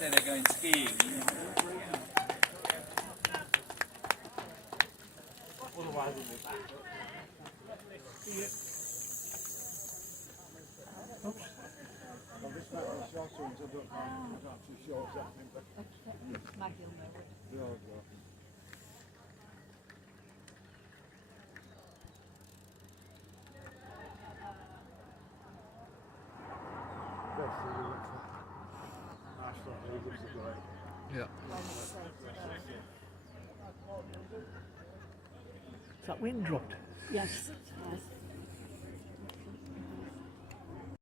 They're going skiing. Yeah. Is that wind dropped? Yes, yes.